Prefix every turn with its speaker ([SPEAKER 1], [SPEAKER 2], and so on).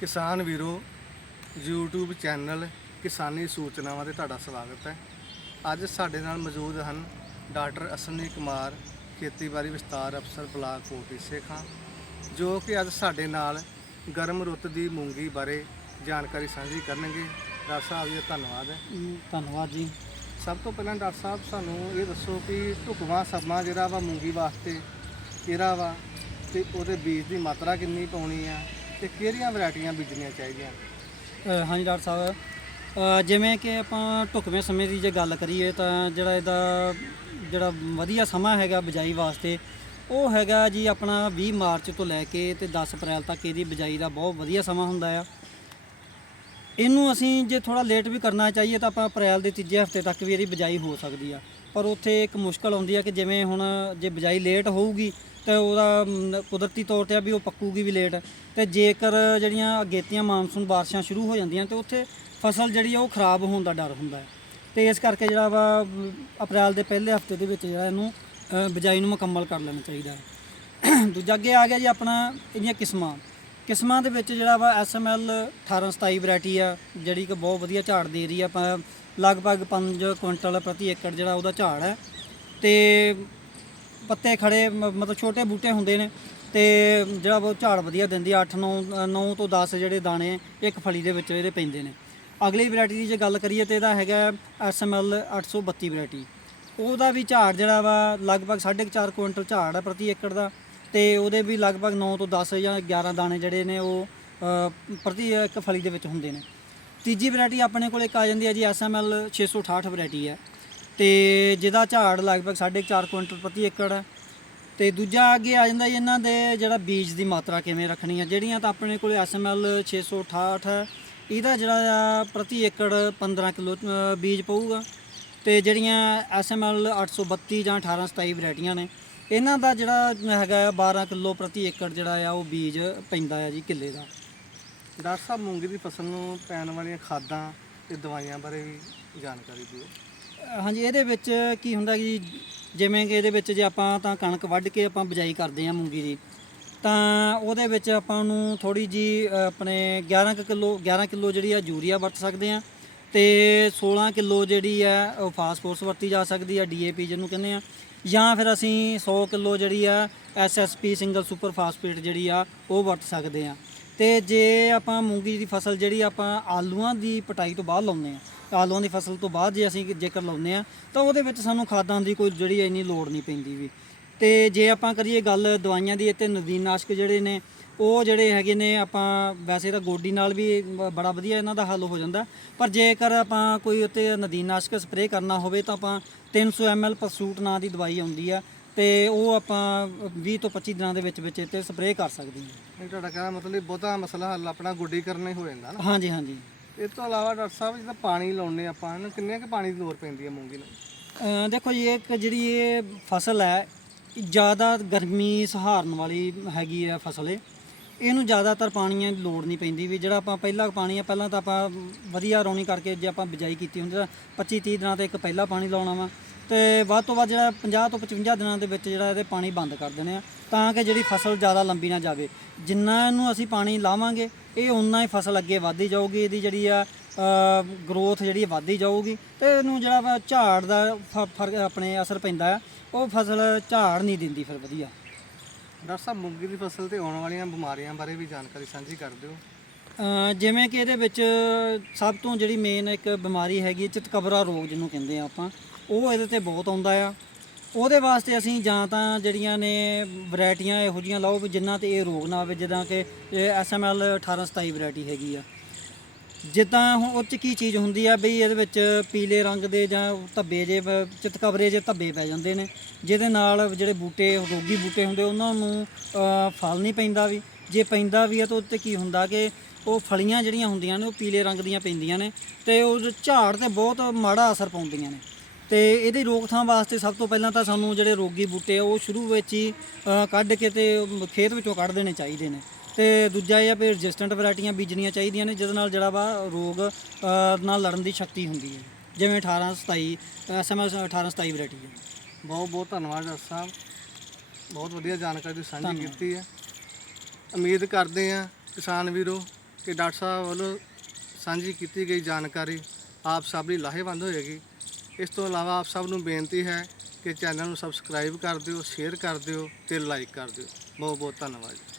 [SPEAKER 1] ਕਿਸਾਨ ਵੀਰੋ YouTube channel ਕਿਸਾਨੀ ਸੂਚਨਾਵਾਂ ਤੇ ਤੁਹਾਡਾ ਸਵਾਗਤ ਹੈ। ਅੱਜ ਸਾਡੇ ਨਾਲ ਮੌਜੂਦ ਹਨ ਡਾਕਟਰ ਅਸਨੀ ਕੁਮਾਰ ਖੇਤੀਬਾੜੀ ਵਿਸਤਾਰ ਅਫਸਰ ਬਲਾਕ ਕੋਟੀ ਸੇਖਾਂ ਜੋ ਕਿ ਅੱਜ ਸਾਡੇ ਨਾਲ ਗਰਮ ਰੁੱਤ ਦੀ ਮੂੰਗੀ ਬਾਰੇ ਜਾਣਕਾਰੀ ਸਾਂਝੀ ਕਰਨਗੇ। ਡਾਕਟਰ ਸਾਹਿਬ ਜੀ ਦਾ ਧੰਨਵਾਦ ਹੈ।
[SPEAKER 2] ਧੰਨਵਾਦ ਜੀ।
[SPEAKER 1] ਸਭ ਤੋਂ ਪਹਿਲਾਂ ਡਾਕਟਰ ਸਾਹਿਬ ਸਾਨੂੰ ਇਹ ਦੱਸੋ ਕਿ ਢੁਕਵਾਂ ਸਮਾਂ ਜਿਹੜਾ ਵਾ ਮੂੰਗੀ ਵਾਸਤੇ ਕਿਹੜਾ ਵਾ ਤੇ ਉਹਦੇ ਬੀਜ ਦੀ ਮਾਤਰਾ ਕਿੰਨੀ ਪਾਉਣੀ ਆ? ਤੇ ਕਿਹੜੀਆਂ ਵੈਰਾਈਟੀਆਂ ਬੀਜਣੀਆਂ ਚਾਹੀਦੀਆਂ?
[SPEAKER 2] ਅ, ਹਾਂਜੀ ਡਾਕਟਰ ਸਾਹਿਬ ਅ, ਜਿਵੇਂ ਕਿ ਆਪਾਂ ਢੁਕਵੇਂ ਸਮੇਂ ਦੀ ਜੇ ਗੱਲ ਕਰੀਏ ਤਾਂ ਜਿਹੜਾ ਇਹਦਾ ਜਿਹੜਾ ਵਧੀਆ ਸਮਾਂ ਹੈਗਾ ਬਿਜਾਈ ਵਾਸਤੇ ਉਹ ਹੈਗਾ ਜੀ ਆਪਣਾ 20 ਮਾਰਚ ਤੋਂ ਲੈ ਕੇ ਤੇ 10 ਅਪ੍ਰੈਲ ਤੱਕ ਇਹਦੀ ਬਿਜਾਈ ਦਾ ਬਹੁਤ ਵਧੀਆ ਸਮਾਂ ਹੁੰਦਾ ਆ। ਇਹਨੂੰ ਅਸੀਂ ਜੇ ਥੋੜਾ ਲੇਟ ਵੀ ਕਰਨਾ ਚਾਹੀਏ ਤਾਂ ਆਪਾਂ ਅਪ੍ਰੈਲ ਦੇ ਤੀਜੇ ਹਫ਼ਤੇ ਤੱਕ ਵੀ ਇਹਦੀ ਬਿਜਾਈ ਹੋ ਸਕਦੀ ਆ। ਪਰ ਉੱਥੇ ਇੱਕ ਮੁਸ਼ਕਲ ਆਉਂਦੀ ਆ ਕਿ ਜਿਵੇਂ ਹੁਣ ਜੇ ਬਿਜਾਈ ਲੇਟ ਹੋਊਗੀ ਤੇ ਉਹਦਾ ਮ, ਕੁਦਰਤੀ ਤੌਰ ਤੇ ਆ ਵੀ ਉਹ ਪੱਕੂਗੀ ਵੀ ਲੇਟ ਤੇ ਜੇਕਰ ਜਿਹੜੀਆਂ ਅਗੇਤੀਆਂ ਮਾਨਸੂਨ ਬਾਰਿਸ਼ਾਂ ਸ਼ੁਰੂ ਹੋ ਜਾਂਦੀਆਂ ਤੇ ਉੱਥੇ ਫਸਲ ਜਿਹੜੀ ਆ ਉਹ ਖਰਾਬ ਹੋਣ ਦਾ ਡਰ ਹੁੰਦਾ ਹੈ। ਤੇ ਇਸ ਕਰਕੇ ਜਿਹੜਾ ਵਾ ਮ, ਅਪ੍ਰੈਲ ਦੇ ਪਹਿਲੇ ਹਫ਼ਤੇ ਦੇ ਵਿੱਚ ਜਿਹੜਾ ਇਹਨੂੰ ਅ, ਬਿਜਾਈ ਨੂੰ ਮੁਕੰਮਲ ਕਰ ਲੈਣਾ ਚਾਹੀਦਾ ਹੈ। ਦੂਜਾ ਅੱਗੇ ਆ ਗਿਆ ਜੀ ਆਪਣਾ ਇਹਦੀਆਂ ਕਿਸਮਾਂ। ਕਿਸਮਾਂ ਦੇ ਵਿੱਚ ਜਿਹੜਾ ਵਾ ਐਸਐਮਐਲ 1827 ਵੈਰਾਈਟੀ ਆ ਜਿਹੜੀ ਕਿ ਬਹੁਤ ਵਧੀਆ ਝਾੜ ਦੇ ਰਹੀ ਆ। ਆਪਾਂ ਲਗਭਗ 5 ਕੁਇੰਟਲ ਪ੍ਰਤੀ ਏਕੜ ਜਿਹੜਾ ਉਹਦਾ ਝਾੜ ਹੈ। ਤੇ ਪੱਤੇ ਖੜੇ ਮ- ਮਤਲਬ ਛੋਟੇ ਬੂਟੇ ਹੁੰਦੇ ਨੇ ਤੇ ਜਿਹੜਾ ਉਹ ਝਾੜ ਵਧੀਆ ਦਿੰਦੀ ਆ 8 9 9 ਤੋਂ 10 ਜਿਹੜੇ ਦਾਣੇ ਇੱਕ ਫਲੀ ਦੇ ਵਿੱਚ ਇਹਦੇ ਪੈਂਦੇ ਨੇ। ਅਗਲੀ ਵੈਰਾਈਟੀ ਦੀ ਜੇ ਗੱਲ ਕਰੀਏ ਤੇ ਇਹਦਾ ਹੈਗਾ ਐਸਐਮਐਲ 832 ਵੈਰਾਈਟੀ ਉਹਦਾ ਵੀ ਝਾੜ ਜਿਹੜਾ ਵਾ ਲਗਭਗ 4.5 ਕੁਇੰਟਲ ਝਾੜ ਹੈ ਪ੍ਰਤੀ ਏਕੜ ਦਾ ਤੇ ਉਹਦੇ ਵੀ ਲਗਭਗ 9 ਤੋਂ 10 ਜਾਂ 11 ਦਾਣੇ ਜਿਹੜੇ ਨੇ ਉਹ ਅ, ਪ੍ਰਤੀ ਇੱਕ ਫਲੀ ਦੇ ਵਿੱਚ ਹੁੰਦੇ ਨੇ। ਤੀਜੀ ਵੈਰਾਈਟੀ ਆਪਣੇ ਕੋਲ ਇੱਕ ਆ ਜਾਂਦੀ ਹੈ ਜੀ ਐਸਐਮਐਲ 668 ਵੈਰਾਈਟੀ ਹੈ ਤੇ ਜਿਹਦਾ ਝਾੜ ਲਗਭਗ 4.5 ਕੁਇੰਟਲ ਪ੍ਰਤੀ ਏਕੜ ਹੈ। ਤੇ ਦੂਜਾ ਅੱਗੇ ਆ ਜਾਂਦਾ ਜੀ ਇਹਨਾਂ ਦੇ ਜਿਹੜਾ ਬੀਜ ਦੀ ਮਾਤਰਾ ਕਿਵੇਂ ਰੱਖਣੀ ਹੈ। ਜਿਹੜੀਆਂ ਤਾਂ ਆਪਣੇ ਕੋਲ ਐਸਐਮਐਲ 668 ਹੈ। ਇਹਦਾ ਜਿਹੜਾ ਆ ਪ੍ਰਤੀ ਏਕੜ 15 ਕਿਲੋ ਬੀਜ ਪਊਗਾ। ਤੇ ਜਿਹੜੀਆਂ ਐਸਐਮਐਲ 832 ਜਾਂ 1827 ਵੈਰਾਈਟੀਆਂ ਨੇ, ਇਹਨਾਂ ਦਾ ਜਿਹੜਾ ਹੈਗਾ ਆ 12 ਕਿਲੋ ਪ੍ਰਤੀ ਏਕੜ ਜਿਹੜਾ ਆ ਉਹ ਬੀਜ ਪੈਂਦਾ ਆ ਜੀ ਕਿੱਲੇ ਦਾ।
[SPEAKER 1] ਡਾਕਟਰ ਸਾਹਿਬ, ਮੂੰਗੀ ਦੀ ਫਸਲ ਨੂੰ ਪੈਣ ਵਾਲੀਆਂ ਖਾਦਾਂ ਤੇ ਦਵਾਈਆਂ ਬਾਰੇ ਵੀ ਜਾਣਕਾਰੀ ਦਿਓ।
[SPEAKER 2] ਹਾਂਜੀ, ਇਹਦੇ ਵਿੱਚ ਕੀ ਹੁੰਦਾ ਕਿ ਜਿਵੇਂ ਕਿ ਇਹਦੇ ਵਿੱਚ ਜੇ ਆਪਾਂ ਤਾਂ ਕਣਕ ਵੱਢ ਕੇ ਆਪਾਂ ਬਿਜਾਈ ਕਰਦੇ ਹਾਂ ਮੂੰਗੀ ਦੀ, ਤਾਂ ਉਹਦੇ ਵਿੱਚ ਆਪਾਂ ਨੂੰ ਥੋੜੀ ਜੀ ਆਪਣੇ 11 ਕੁ ਕਿਲੋ 11 ਕਿਲੋ ਜਿਹੜੀ ਆ ਯੂਰੀਆ ਵਰਤ ਸਕਦੇ ਆ ਤੇ 16 ਕਿਲੋ ਜਿਹੜੀ ਆ ਉਹ ਫਾਸਫੋਰਸ ਵਰਤੀ ਜਾ ਸਕਦੀ ਆ ਡੀਏਪੀ ਜਿਹਨੂੰ ਕਹਿੰਦੇ ਆ ਜਾਂ ਫਿਰ ਅਸੀਂ 100 ਕਿਲੋ ਜਿਹੜੀ ਆ ਐਸਐਸਪੀ ਸਿੰਗਲ ਸੁਪਰ ਫਾਸਫੇਟ ਜਿਹੜੀ ਆ ਉਹ ਵਰਤ ਸਕਦੇ ਆ ਤੇ ਜੇ ਆਪਾਂ ਮੂੰਗੀ ਦੀ ਫਸਲ ਜਿਹੜੀ ਆਪਾਂ ਆਲੂਆਂ ਦੀ ਪਟਾਈ ਤੋਂ ਬਾਅਦ ਲਾਉਂਦੇ ਆ ਆਲੂਆਂ ਦੀ ਫਸਲ ਤੋਂ ਬਾਅਦ ਜੇ ਅਸੀਂ ਜੇਕਰ ਲਾਉਂਦੇ ਆ ਤਾਂ ਉਹਦੇ ਵਿੱਚ ਸਾਨੂੰ ਖਾਦਾਂ ਦੀ ਕੋਈ ਜਿਹੜੀ ਇੰਨੀ ਲੋੜ ਨਹੀਂ ਪੈਂਦੀ ਵੀ। ਤੇ ਜੇ ਆਪਾਂ ਕਰੀਏ ਗੱਲ ਦਵਾਈਆਂ ਦੀ ਤੇ ਨਦੀਨਨਾਸ਼ਕ ਜਿਹੜੇ ਨੇ, ਉਹ ਜਿਹੜੇ ਹੈਗੇ ਨੇ, ਆਪਾਂ ਵੈਸੇ ਤਾਂ ਗੋਡੀ ਨਾਲ ਵੀ ਬੜਾ ਵਧੀਆ ਇਹਨਾਂ ਦਾ ਹੱਲ ਹੋ ਜਾਂਦਾ। ਪਰ ਜੇਕਰ ਆਪਾਂ ਕੋਈ ਉੱਤੇ ਨਦੀਨਨਾਸ਼ਕ ਸਪਰੇਅ ਕਰਨਾ ਹੋਵੇ, ਤਾਂ ਆਪਾਂ 300 ml ਪਰ ਸੂਟ ਨਾਂ ਦੀ ਦਵਾਈ ਆਉਂਦੀ ਆ। ਤੇ ਉਹ ਆਪਾਂ 20 ਤੋਂ 25 ਦਿਨਾਂ ਦੇ ਵਿੱਚ ਵਿੱਚ ਤੇ ਸਪਰੇਅ ਕਰ ਸਕਦੇ ਹਾਂ।
[SPEAKER 1] ਇਹ ਤੁਹਾਡਾ ਕਹਿਣਾ ਮਤਲਬ ਬਹੁਤਾ ਮਸਲਾ ਹੱਲ ਆਪਣਾ ਗੁੱਡੀ ਕਰਨਾ ਹੀ ਹੋ ਜਾਂਦਾ ਨਾ।
[SPEAKER 2] ਹਾਂਜੀ ਹਾਂਜੀ।
[SPEAKER 1] ਇਹ ਤੋਂ ਇਲਾਵਾ ਡਾਕਟਰ ਸਾਹਿਬ ਜਿੱਦਾਂ ਪਾਣੀ ਲਾਉਣੇ ਆਪਾਂ ਇਹਨੂੰ ਕਿੰਨੇ ਕੁ ਪਾਣੀ ਦੀ ਲੋੜ ਪੈਂਦੀ ਹੈ ਮੂੰਗੀ ਨੂੰ?
[SPEAKER 2] ਅਹ ਦੇਖੋ ਜੀ ਇੱਕ ਜਿਹੜੀ ਇਹ ਫਸਲ ਹੈ ਇਹ ਜ਼ਿਆਦਾ ਗਰਮੀ ਸਹਾਰਨ ਵਾਲੀ ਹੈਗੀ ਹੈ ਫਸਲ ਇਹ। ਇਹਨੂੰ ਜ਼ਿਆਦਾਤਰ ਪਾਣੀਆਂ ਦੀ ਲੋੜ ਨਹੀਂ ਪੈਂਦੀ ਵੀ ਜਿਹੜਾ ਆਪਾਂ ਪਹਿਲਾ ਪਾਣੀ ਆ ਪਹਿਲਾਂ ਤਾਂ ਆਪਾਂ ਵਧੀਆ ਰੌਣੀ ਕਰਕੇ ਜੇ ਆਪਾਂ ਬਿਜਾਈ ਕੀਤੀ ਹੁੰਦੀ ਤਾਂ 25 30 ਦਿਨਾਂ ਤੇ ਇੱਕ ਪਹਿਲਾ ਪਾਣੀ ਲਾਉਣਾ ਵਾ। ਤੇ ਵੱਧ ਤੋਂ ਵੱਧ ਜਿਹੜਾ 50 ਤੋਂ 55 ਦਿਨਾਂ ਦੇ ਵਿੱਚ ਜਿਹੜਾ ਇਹਦੇ ਪਾਣੀ ਬੰਦ ਕਰ ਦੇਣੇ ਆ, ਤਾਂ ਕਿ ਜਿਹੜੀ ਫਸਲ ਜ਼ਿਆਦਾ ਲੰਬੀ ਨਾ ਜਾਵੇ। ਜਿੰਨਾ ਇਹਨੂੰ ਅਸੀਂ ਪਾਣੀ ਲਾਵਾਂਗੇ, ਇਹ ਉਨਾ ਹੀ ਫਸਲ ਅੱਗੇ ਵਧਦੀ ਜਾਊਗੀ, ਇਹਦੀ ਜਿਹੜੀ ਆ ਗਰੋਥ ਜਿਹੜੀ ਵਧਦੀ ਜਾਊਗੀ। ਤੇ ਇਹਨੂੰ ਜਿਹੜਾ ਵਾ ਝਾੜ ਦਾ ਫ- ਫ਼ਰਕ ਆਪਣੇ ਅਸਰ ਪੈਂਦਾ ਆ, ਉਹ ਫਸਲ ਝਾੜ ਨਹੀਂ ਦਿੰਦੀ ਫਿਰ ਵਧੀਆ।
[SPEAKER 1] ਡਾਕਟਰ ਸਾਹਿਬ, ਮੂੰਗੀ ਦੀ ਫਸਲ ਤੇ ਆਉਣ ਵਾਲੀਆਂ ਬਿਮਾਰੀਆਂ ਬਾਰੇ ਵੀ ਜਾਣਕਾਰੀ ਸਾਂਝੀ ਕਰ ਦਿਓ।
[SPEAKER 2] ਜਿਵੇਂ ਕਿ ਇਹਦੇ ਵਿੱਚ ਸਭ ਤੋਂ ਜਿਹੜੀ ਮੇਨ ਇੱਕ ਬਿਮਾਰੀ ਹੈਗੀ ਚਿਤਕਬਰਾ ਰੋਗ ਜਿਹਨੂੰ ਕਹਿੰਦੇ ਆ ਆਪਾਂ, ਉਹ ਇਹਦੇ ਤੇ ਬਹੁਤ ਆਉਂਦਾ ਆ। ਉਹਦੇ ਵਾਸਤੇ ਅਸੀਂ ਜਾਂ ਤਾਂ ਜਿਹੜੀਆਂ ਨੇ ਵੈਰਾਈਟੀਆਂ ਇਹੋ ਜੀਆਂ ਲਾਓ ਵੀ ਜਿਨ੍ਹਾਂ ਤੇ ਇਹ ਰੋਗ ਨਾ ਆਵੇ, ਜਿੱਦਾਂ ਕਿ ਐਸਐਮਐਲ 1827 ਵੈਰਾਈਟੀ ਹੈਗੀ ਆ। ਜਿੱਦਾਂ ਹੁਣ ਉਹ ਚ ਕੀ ਚੀਜ਼ ਹੁੰਦੀ ਆ ਬਈ ਇਹਦੇ ਵਿੱਚ ਪੀਲੇ ਰੰਗ ਦੇ ਜਾਂ ਧੱਬੇ ਜੇ, ਚਿਤਕਬਰੇ ਜੇ ਧੱਬੇ ਪੈ ਜਾਂਦੇ ਨੇ, ਜਿਹਦੇ ਨਾਲ ਜਿਹੜੇ ਬੂਟੇ, ਰੋਗੀ ਬੂਟੇ ਹੁੰਦੇ, ਉਹਨਾਂ ਨੂੰ ਫਲ ਨਹੀਂ ਪੈਂਦਾ ਵੀ। ਜੇ ਪੈਂਦਾ ਵੀ ਆ ਤਾਂ ਉੱਤੇ ਕੀ ਹੁੰਦਾ ਕਿ ਉਹ ਫਲੀਆਂ ਜਿਹੜੀਆਂ ਹੁੰਦੀਆਂ ਨੇ ਉਹ ਪੀਲੇ ਰੰਗ ਦੀਆਂ ਪੈਂਦੀਆਂ ਨੇ ਤੇ ਉਹ ਝਾੜ ਤੇ ਬਹੁਤ ਮਾੜਾ ਅਸਰ ਪਾਉਂਦੀਆਂ ਨੇ। ਤੇ ਇਹਦੀ ਰੋਕਥਾਮ ਵਾਸਤੇ ਸਭ ਤੋਂ ਪਹਿਲਾਂ ਤਾਂ ਸਾਨੂੰ ਜਿਹੜੇ ਰੋਗੀ ਬੂਟੇ ਆ ਉਹ ਸ਼ੁਰੂ ਵਿੱਚ ਹੀ ਕੱਢ ਕੇ ਤੇ ਖੇਤ ਵਿੱਚੋਂ ਕੱਢ ਦੇਣੇ ਚਾਹੀਦੇ ਨੇ। ਤੇ ਦੂਜਾ ਇਹ ਆ ਵੀ ਰੈਜ਼ਿਸਟੈਂਟ ਵੈਰਾਈਟੀਆਂ ਬੀਜਣੀਆਂ ਚਾਹੀਦੀਆਂ ਨੇ ਜਿਹਦੇ ਨਾਲ ਜਿਹੜਾ ਵਾ ਰੋਗ ਨਾਲ ਲੜਨ ਦੀ ਸ਼ਕਤੀ ਹੁੰਦੀ ਹੈ। ਜਿਵੇਂ 1827 ਐਸਐਮਐਸ 1827 ਵੈਰਾਈਟੀ ਹੈ।
[SPEAKER 1] ਬਹੁਤ ਬਹੁਤ ਧੰਨਵਾਦ ਡਾਕਟਰ ਸਾਹਿਬ। ਬਹੁਤ ਵਧੀਆ ਜਾਣਕਾਰੀ ਤੁਸੀਂ ਸਾਂਝੀ ਕੀਤੀ ਹੈ। ਉਮੀਦ ਕਰਦੇ ਹਾਂ ਕਿਸਾਨ ਵੀਰੋ ਕਿ ਡਾਕਟਰ ਸਾਹਿਬ ਵੱਲੋਂ ਸਾਂਝੀ ਕੀਤੀ ਗਈ ਜਾਣਕਾਰੀ ਆਪ ਸਭ ਲਈ ਲਾਹੇਵੰਦ ਹੋਏਗੀ। ਇਸ ਤੋਂ ਇਲਾਵਾ ਆਪ ਸਭ ਨੂੰ ਬੇਨਤੀ ਹੈ ਕਿ ਚੈਨਲ ਨੂੰ ਸਬਸਕ੍ਰਾਈਬ ਕਰ ਦਿਓ, ਸ਼ੇਅਰ ਕਰ ਦਿਓ ਤੇ ਲਾਈਕ ਕਰ ਦਿਓ। ਬਹੁਤ ਬਹੁਤ ਧੰਨਵਾਦ ਜੀ।